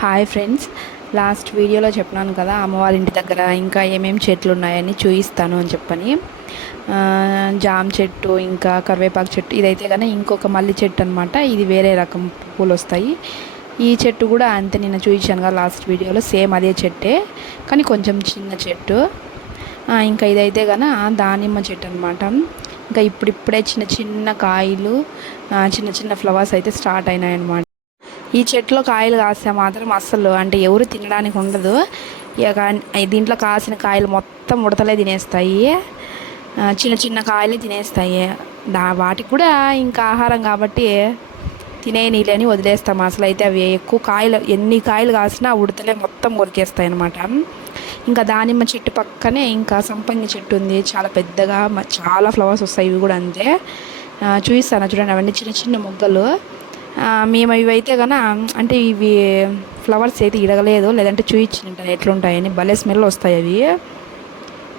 Hi friends, last వీడియోలో చెప్పినాను కదా అమ్మవారి ఇంటి దగ్గర ఇంకా ఏమేమి చెట్లు ఉన్నాయని చూపిస్తాను అని చెప్పని. జామ చెట్టు, ఇంకా కరివేపాకు చెట్టు, ఇదైతే కానీ ఇంకొక మల్లి చెట్టు అనమాట. ఇది వేరే రకం పూలు వస్తాయి. ఈ చెట్టు కూడా అంతే, నిన్న చూపించాను కదా లాస్ట్ వీడియోలో, సేమ్ అదే చెట్టే కానీ కొంచెం చిన్న చెట్టు. ఇంకా ఇదైతే కానీ దానిమ్మ చెట్టు అనమాట. ఇంకా ఇప్పుడిప్పుడే చిన్న చిన్న కాయలు, చిన్న చిన్న ఫ్లవర్స్ అయితే స్టార్ట్ అయినాయి అన్నమాట. ఈ చెట్లో కాయలు కాస్తే మాత్రం అస్సలు అంటే ఎవరు తినడానికి ఉండదు. ఇక దీంట్లో కాసిన కాయలు మొత్తం ఉడతలే తినేస్తాయి. చిన్న చిన్న కాయలే తినేస్తాయి. వాటికి కూడా ఇంకా ఆహారం కాబట్టి తినే నీళ్ళని వదిలేస్తాం. అసలు అయితే అవి ఎక్కువ కాయలు, ఎన్ని కాయలు కాసినా ఉడతలే మొత్తం కొరికేస్తాయి అనమాట. ఇంకా దానిమ్మ చెట్టు పక్కనే ఇంకా సంపంగి చెట్టు ఉంది, చాలా పెద్దగా, చాలా ఫ్లవర్స్ వస్తాయి. ఇవి కూడా అంతే. చూపిస్తాను చూడండి, అవన్నీ చిన్న చిన్న మొగ్గలు. మేము ఇవైతే కన్నా అంటే ఇవి ఫ్లవర్స్ అయితే ఇడగలేదు, లేదంటే చూయించుంటాను ఎట్లుంటాయని. భలే స్మెల్ వస్తాయి అవి.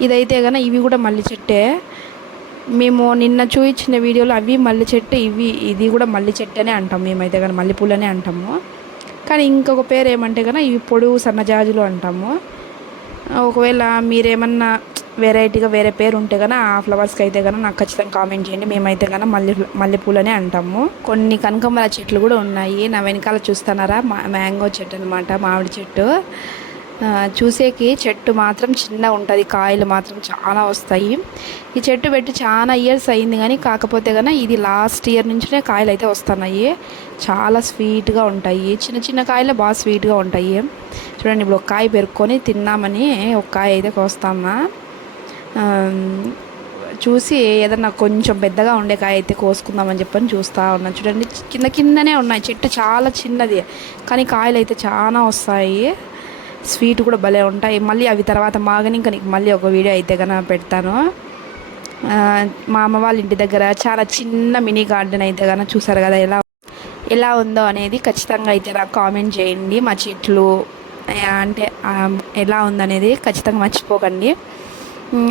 ఇదైతే కన్నా ఇవి కూడా మల్లి చెట్టే. మేము నిన్న చూయించిన వీడియోలో అవి మల్లి చెట్టు, ఇది కూడా మల్లి చెట్టు అనే అంటాం మేమైతే కానీ, మల్లెపూలనే అంటాము. కానీ ఇంకొక పేరు ఏమంటే కన్నా ఇవి పొడుగు సన్నజాజులు అంటాము. ఒకవేళ మీరేమన్నా వెరైటీగా వేరే పేరు ఉంటే కన్నా ఆ ఫ్లవర్స్కి అయితే కన్నా నాకు ఖచ్చితంగా కామెంట్ చేయండి. మేమైతే కన్నా మల్లెపూలనే అంటాము. కొన్ని కనకాంబర చెట్లు కూడా ఉన్నాయి. నా వెనకాల చూస్తున్నారా, మ్యాంగో చెట్టు అనమాట, మామిడి చెట్టు. చూసేకి చెట్టు మాత్రం చిన్న ఉంటుంది, కాయలు మాత్రం చాలా వస్తాయి. ఈ చెట్టు పెట్టి చాలా ఇయర్స్ అయింది కానీ, కాకపోతే కన్నా ఇది లాస్ట్ ఇయర్ నుంచినే కాయలు అయితే వస్తున్నాయి. చాలా స్వీట్గా ఉంటాయి. చిన్న చిన్న కాయలే బాగా స్వీట్గా ఉంటాయి. చూడండి, ఇప్పుడు ఒక కాయ పెరుక్కొని తిన్నామని ఒక కాయ అయితే కోస్తామా. చూసి ఏదన్నా కొంచెం పెద్దగా ఉండే కాయ అయితే కోసుకుందామని చెప్పని చూస్తూ ఉన్నాను. చూడండి, కింద కిందనే ఉన్నాయి. చెట్టు చాలా చిన్నది కానీ కాయలు అయితే చాలా వస్తాయి. స్వీట్ కూడా భలే ఉంటాయి. మళ్ళీ అవి తర్వాత మాగని ఇంకా నీకు మళ్ళీ ఒక వీడియో అయితే కనుక పెడతాను. మా అమ్మ వాళ్ళ ఇంటి దగ్గర చాలా చిన్న మినీ గార్డెన్ అయితే కనుక చూసారు కదా, ఎలా ఉందో అనేది ఖచ్చితంగా అయితే నాకు కామెంట్ చేయండి. మా చెట్లు అంటే ఎలా ఉందనేది ఖచ్చితంగా మర్చిపోకండి.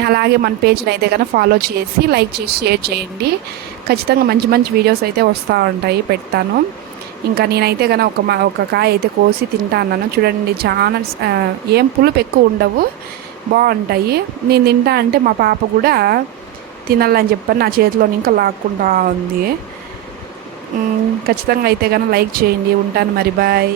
అలాగే మన పేజ్ని అయితే కనుక ఫాలో చేసి, లైక్ చేసి, షేర్ చేయండి. ఖచ్చితంగా మంచి మంచి వీడియోస్ అయితే వస్తూ ఉంటాయి, పెడతాను. ఇంకా నేనైతే కనుక ఒక కాయ అయితే కోసి తింటా అన్నాను. చూడండి, చాలా ఏం పులుపు ఎక్కువ ఉండవు, బాగుంటాయి. నేను తింటా అంటే మా పాప కూడా తినాలని చెప్పని నా చేతిలో ఇంకా లాక్కుంటా ఉంది. ఖచ్చితంగా అయితే కనుక లైక్ చేయండి. ఉంటాను మరి, బాయ్.